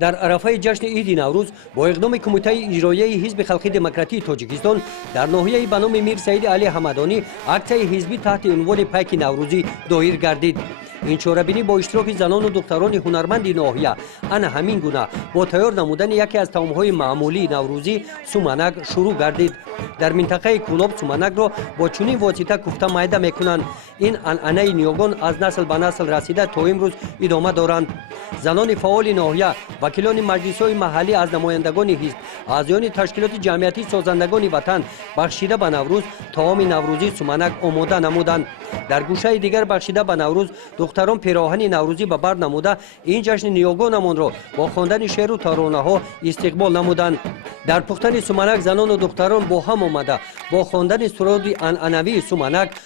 در عرفه جشن عید نوروز با اقدام کمیته اجرایی حزب خلقی دموکراتیک تاجیکستان در ناحیه به نام میر سعید علی حمدانی اکسای حزبی تحت عنوان پیک نوروزی دایر گردید. این چاره‌بینی با اشتراک زنان و دختران هنرمند ناحیه انا همین گونه با تیار نمودن یکی از طعم‌های معمولی نوروزی سومنک شروع گردید. در منطقه کولاب سومنک را با چنین واسطه کوفته میده میکنند. این عنعنه نیوگان از نسل به نسل رسیده تا امروز ادامه دارند. زنان فعال ناحیه، وکیلان مجلس‌های محلی از نمایندگان حزب، اعضایان تشکیلات جمعیتی سازندگان وطن بخشیده به نوروز طعام نوروزی سومنک آماده نمودند. در گوشه دیگر بخشیده به نوروز دختران پیراهن نوروزی به بر نموده این جشن نیوگانمان را با خواندن شعر و ترانه‌ها استقبال نمودند. در پختن سومنک زنان و دختران با هم آمده با خواندن سرود عنعنوی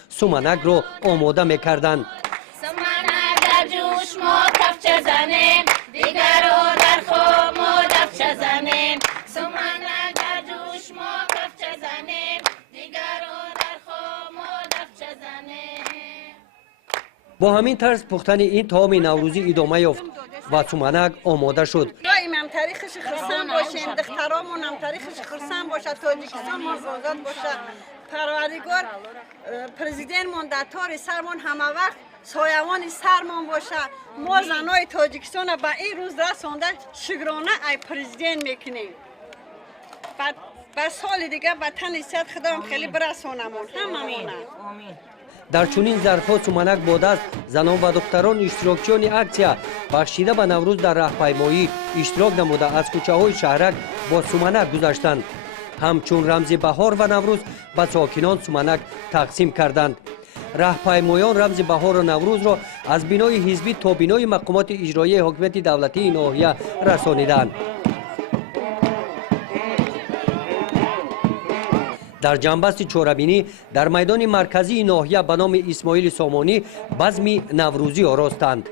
سومنک را آماده می‌کردند. سومنک در جوش ما کفچه زنیم، دیگر رو در خواب ما دفچه زنیم. سومنک در جوش ما کفچه زنیم، دیگر رو در خواب ما دفچه زنیم. با همین طرز پختن این طعام نوروزی ادامه یافت و سومنک آماده شد. دائما هم تاریخش خرسان باشیم، دخترامون هم تاریخش خرسان باشه، تاجیکستان ما آزاد باشه. پروردگار پرزیدنتمون در تار سرمون همه وقت سایوان سرمون باشه. ما زنای تاجیکستان به این روز رسانده شکرانه ای پرزیدنت میکنیم. بعد سال دیگه وطن صد خدا هم خیلی برسانمون هممون. در چنین ظرف‌ها سومنک با دست زنان و دختران اشتراکچیان اکسیا بخشیده به نوروز در راهپیمایی اشتراک نموده از کوچه‌های شهرک با سومنک گذشتند. همچون رمز بهار و نوروز به ساکنان سومنک تقسیم کردند. راهپیمایان رمز بهار و نوروز را از بینای حزبی تا بینای مقامات اجرایی حکومت دولتی ناحیه رسانیدند. در جنبست چاره‌بینی در میدان مرکزی ناحیه به نام اسماعیل سامانی بزم نوروزی آراستند.